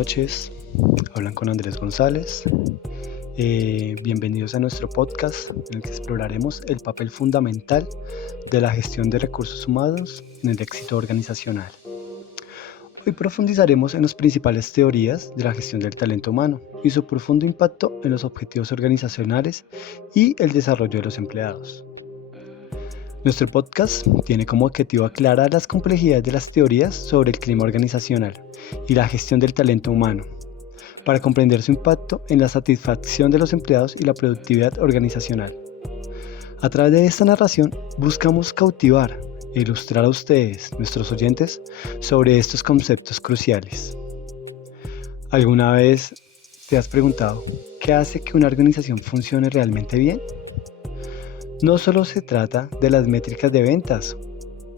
noches, hablan con Andrés González. Bienvenidos a nuestro podcast en el que exploraremos el papel fundamental de la gestión de recursos humanos en el éxito organizacional. Hoy profundizaremos en las principales teorías de la gestión del talento humano y su profundo impacto en los objetivos organizacionales y el desarrollo de los empleados. Nuestro podcast tiene como objetivo aclarar las complejidades de las teorías sobre el clima organizacional y la gestión del talento humano, para comprender su impacto en la satisfacción de los empleados y la productividad organizacional. A través de esta narración buscamos cautivar e ilustrar a ustedes, nuestros oyentes, sobre estos conceptos cruciales. ¿Alguna vez te has preguntado qué hace que una organización funcione realmente bien? No solo se trata de las métricas de ventas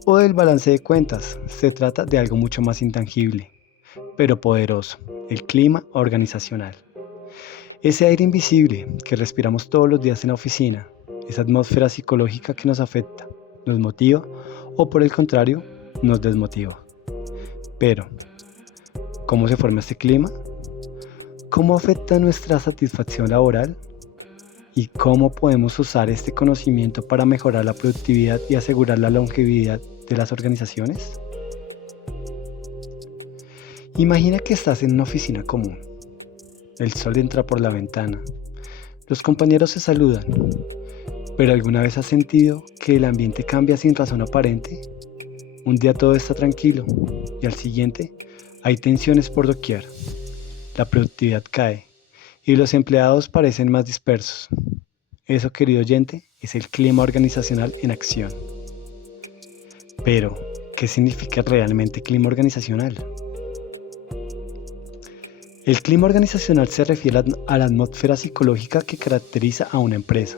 o del balance de cuentas, se trata de algo mucho más intangible, pero poderoso, el clima organizacional. Ese aire invisible que respiramos todos los días en la oficina, esa atmósfera psicológica que nos afecta, nos motiva o por el contrario, nos desmotiva. Pero, ¿cómo se forma este clima? ¿Cómo afecta nuestra satisfacción laboral? ¿Y cómo podemos usar este conocimiento para mejorar la productividad y asegurar la longevidad de las organizaciones? Imagina que estás en una oficina común. El sol entra por la ventana. Los compañeros se saludan. ¿Pero alguna vez has sentido que el ambiente cambia sin razón aparente? Un día todo está tranquilo y al siguiente hay tensiones por doquier. La productividad cae y los empleados parecen más dispersos. Eso, querido oyente, es el clima organizacional en acción. Pero, ¿qué significa realmente clima organizacional? El clima organizacional se refiere a la atmósfera psicológica que caracteriza a una empresa.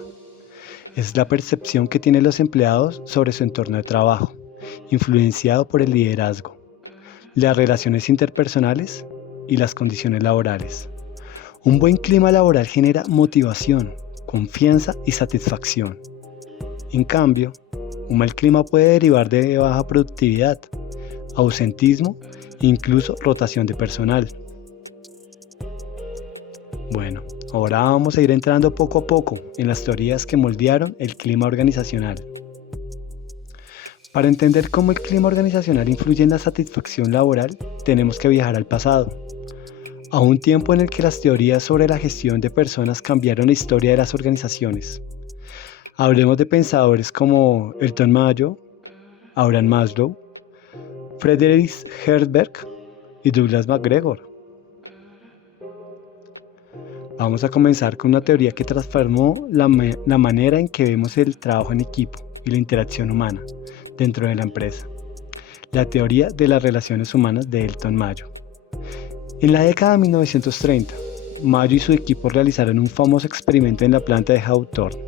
Es la percepción que tienen los empleados sobre su entorno de trabajo, influenciado por el liderazgo, las relaciones interpersonales y las condiciones laborales. Un buen clima laboral genera motivación, confianza y satisfacción. En cambio, un mal clima puede derivar de baja productividad, ausentismo e incluso rotación de personal. Bueno, ahora vamos a ir entrando poco a poco en las teorías que moldearon el clima organizacional. Para entender cómo el clima organizacional influye en la satisfacción laboral, tenemos que viajar al pasado, a un tiempo en el que las teorías sobre la gestión de personas cambiaron la historia de las organizaciones. Hablemos de pensadores como Elton Mayo, Abraham Maslow, Friedrich Herzberg y Douglas MacGregor. Vamos a comenzar con una teoría que transformó la manera en que vemos el trabajo en equipo y la interacción humana dentro de la empresa. La teoría de las relaciones humanas de Elton Mayo. En la década de 1930, Mayo y su equipo realizaron un famoso experimento en la planta de Hawthorne,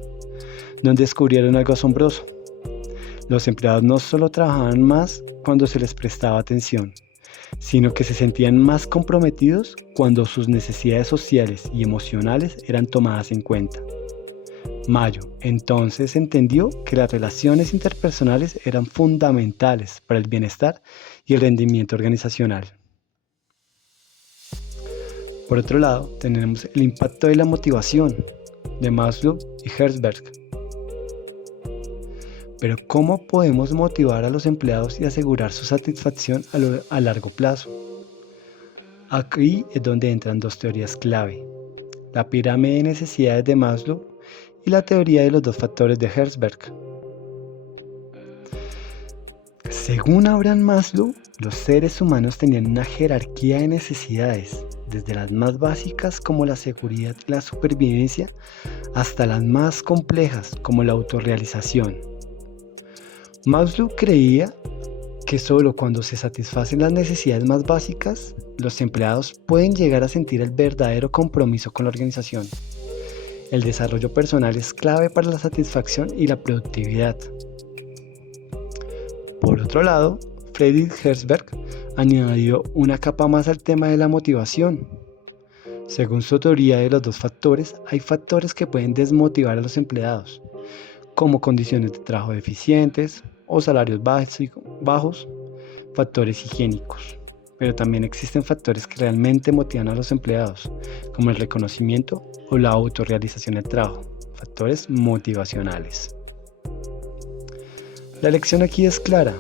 donde descubrieron algo asombroso. Los empleados no solo trabajaban más cuando se les prestaba atención, sino que se sentían más comprometidos cuando sus necesidades sociales y emocionales eran tomadas en cuenta. Mayo entonces entendió que las relaciones interpersonales eran fundamentales para el bienestar y el rendimiento organizacional. Por otro lado, tenemos el impacto de la motivación de Maslow y Herzberg. Pero ¿cómo podemos motivar a los empleados y asegurar su satisfacción a largo plazo? Aquí es donde entran dos teorías clave: la pirámide de necesidades de Maslow y la teoría de los dos factores de Herzberg. Según Abraham Maslow, los seres humanos tenían una jerarquía de necesidades, desde las más básicas como la seguridad y la supervivencia, hasta las más complejas como la autorrealización. Maslow creía que solo cuando se satisfacen las necesidades más básicas, los empleados pueden llegar a sentir el verdadero compromiso con la organización. El desarrollo personal es clave para la satisfacción y la productividad. Por otro lado, Friedrich Herzberg añadió una capa más al tema de la motivación. Según su teoría de los dos factores, hay factores que pueden desmotivar a los empleados, como condiciones de trabajo deficientes o salarios bajos, factores higiénicos, pero también existen factores que realmente motivan a los empleados, como el reconocimiento o la autorrealización del trabajo, factores motivacionales. La lección aquí es clara.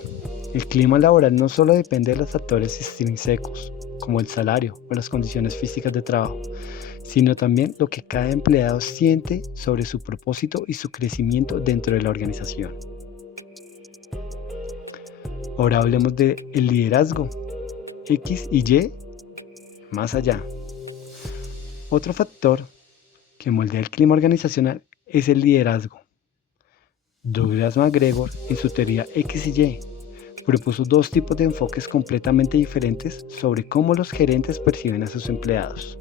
El clima laboral no solo depende de los factores extrínsecos, como el salario o las condiciones físicas de trabajo, sino también lo que cada empleado siente sobre su propósito y su crecimiento dentro de la organización. Ahora hablemos del liderazgo, X y Y, más allá. Otro factor que moldea el clima organizacional es el liderazgo. Douglas MacGregor, en su teoría X y Y, propuso dos tipos de enfoques completamente diferentes sobre cómo los gerentes perciben a sus empleados.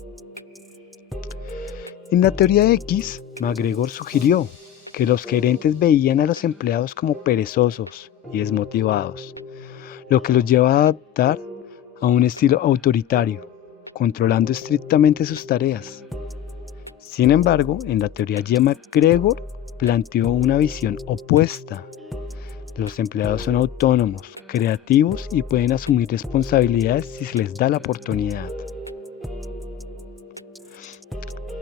En la teoría X, MacGregor sugirió que los gerentes veían a los empleados como perezosos y desmotivados, lo que los lleva a adaptar a un estilo autoritario, controlando estrictamente sus tareas. Sin embargo, en la teoría Y, MacGregor planteó una visión opuesta. Los empleados son autónomos, creativos y pueden asumir responsabilidades si se les da la oportunidad.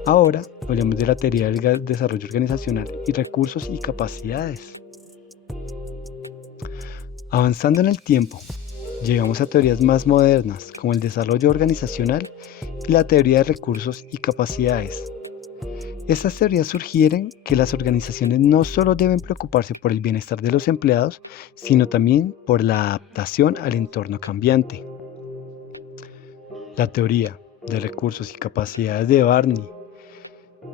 Ahora hablemos de la teoría del desarrollo organizacional y recursos y capacidades. Avanzando en el tiempo, llegamos a teorías más modernas como el desarrollo organizacional y la teoría de recursos y capacidades. Estas teorías sugieren que las organizaciones no solo deben preocuparse por el bienestar de los empleados, sino también por la adaptación al entorno cambiante. La teoría de recursos y capacidades de Barney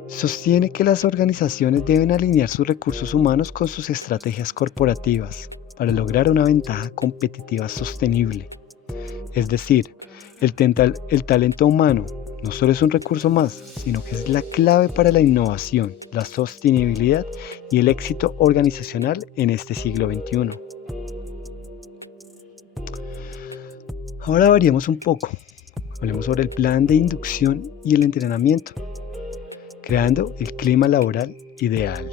sostiene que las organizaciones deben alinear sus recursos humanos con sus estrategias corporativas para lograr una ventaja competitiva sostenible. Es decir, el talento humano no solo es un recurso más, sino que es la clave para la innovación, la sostenibilidad y el éxito organizacional en este siglo XXI. Ahora variemos un poco. Hablemos sobre el plan de inducción y el entrenamiento, creando el clima laboral ideal.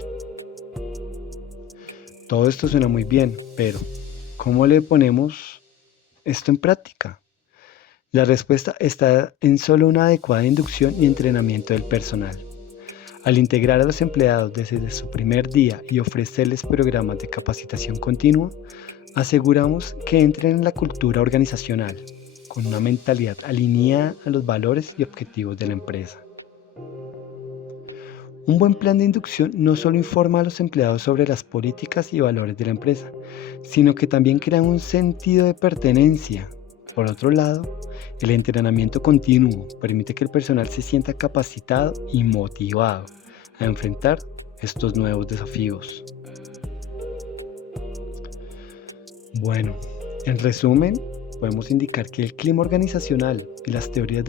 Todo esto suena muy bien, pero ¿cómo le ponemos esto en práctica? La respuesta está en solo una adecuada inducción y entrenamiento del personal. Al integrar a los empleados desde su primer día y ofrecerles programas de capacitación continua, aseguramos que entren en la cultura organizacional, con una mentalidad alineada a los valores y objetivos de la empresa. Un buen plan de inducción no solo informa a los empleados sobre las políticas y valores de la empresa, sino que también crea un sentido de pertenencia. Por otro lado, el entrenamiento continuo permite que el personal se sienta capacitado y motivado a enfrentar estos nuevos desafíos. Bueno, en resumen, podemos indicar que el clima organizacional y las teorías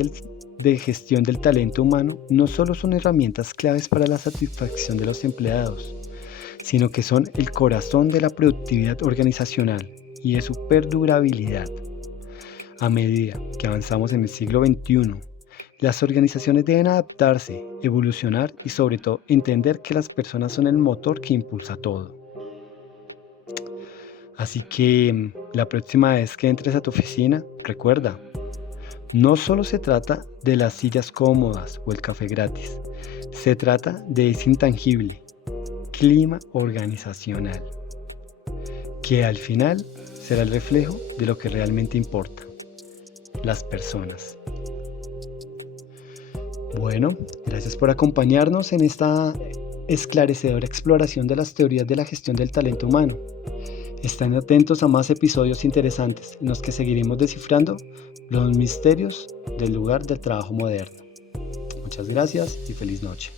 de gestión del talento humano no solo son herramientas claves para la satisfacción de los empleados, sino que son el corazón de la productividad organizacional y de su perdurabilidad. A medida que avanzamos en el siglo XXI, las organizaciones deben adaptarse, evolucionar y sobre todo entender que las personas son el motor que impulsa todo. Así que la próxima vez que entres a tu oficina, recuerda, no solo se trata de las sillas cómodas o el café gratis, se trata de ese intangible, clima organizacional, que al final será el reflejo de lo que realmente importa. Las personas. Bueno, gracias por acompañarnos en esta esclarecedora exploración de las teorías de la gestión del talento humano. Estén atentos a más episodios interesantes en los que seguiremos descifrando los misterios del lugar del trabajo moderno. Muchas gracias y feliz noche.